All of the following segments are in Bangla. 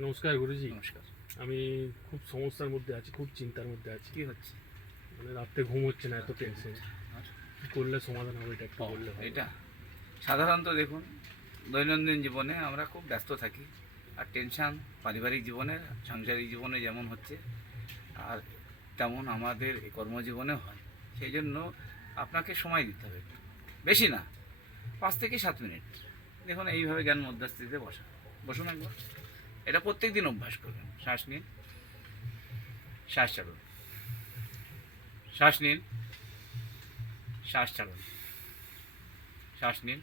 নমস্কার গুরুজি। নমস্কার। আমি খুব সমস্যার মধ্যে আছি খুব চিন্তার মধ্যে আছি। কি হচ্ছে? মানে রাত্রে ঘুম হচ্ছে না এত টেনশন কি করলে সমাধান হবে এটা একটু বললে এটা। সাধারণত দেখুন দৈনন্দিন জীবনে আমরা খুব ব্যস্ত থাকি। আর টেনশান পারিবারিক জীবনে সাংসারিক জীবনে যেমন হচ্ছে আর তেমন আমাদের এই কর্মজীবনে হয়। সেই জন্য আপনাকে সময় দিতে হবে। বেশি না পাঁচ থেকে সাত মিনিট। দেখুন এইভাবে জ্ঞান মধ্যস্থিতিতে বসা। বসুন একবার। এটা প্রত্যেক দিন অভ্যাস করবেন। শ্বাস নিন। শ্বাস ছাড়ুন। শ্বাস নিন। শ্বাস ছাড়ুন। শ্বাস নিন।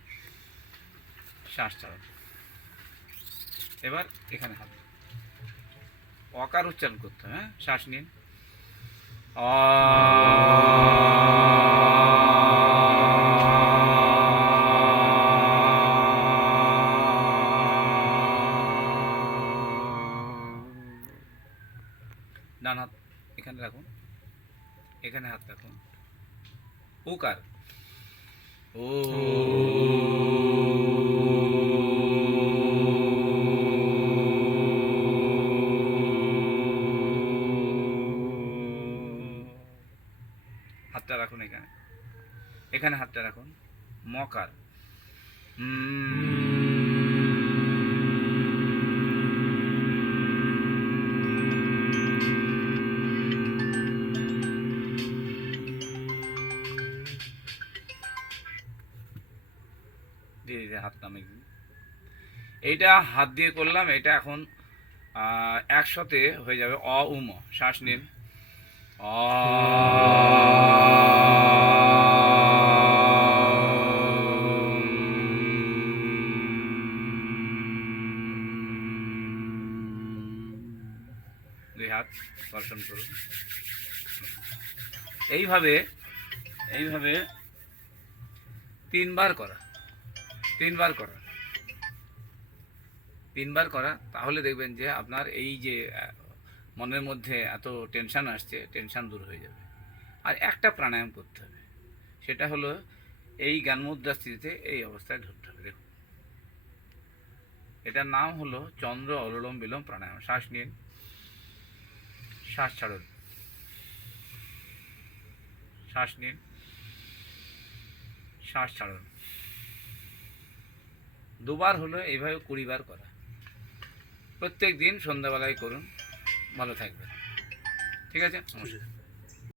শ্বাস ছাড়ুন। এবার এখানে হাত অকার উচ্চারণ করতে হবে হ্যাঁ? শ্বাস নিন। ডান হাত এখানে রাখুন, এখানে হাত রাখুন। উকার ও। হাতটা রাখুন এখানে। এখানে হাতটা রাখুন। মকার। ধীরে ধীরে হাত নামে দিন এইটা হাত দিয়ে করলাম, এটা এখন একসাথে হয়ে যাবে অ উম শ্বাস নিন। অ, দুই হাত স্পর্শন করুন। এইভাবে এইভাবে তিনবার করা। তিনবার করা। তিনবার করা, তাহলে দেখবেন যে আপনার এই যে মনের মধ্যে এত টেনশন আসছে টেনশন দূর হয়ে যাবে। আর একটা প্রাণায়াম করতে হবে। সেটা হলো এই জ্ঞান মুদ্রা স্থিতিতে এই অবস্থায় ধরতে হবে। দেখুন। এটার নাম হলো চন্দ্র অললম বিলম প্রাণায়াম। শ্বাস নিন। শ্বাস ছাড়ুন। শ্বাস নিন। শ্বাস ছাড়ুন। দুবার হলো এইভাবে কুড়ি বার করা। প্রত্যেক দিন সন্ধ্যাবেলায় করুন, ভালো থাকবেন। ঠিক আছে? নমস্কার।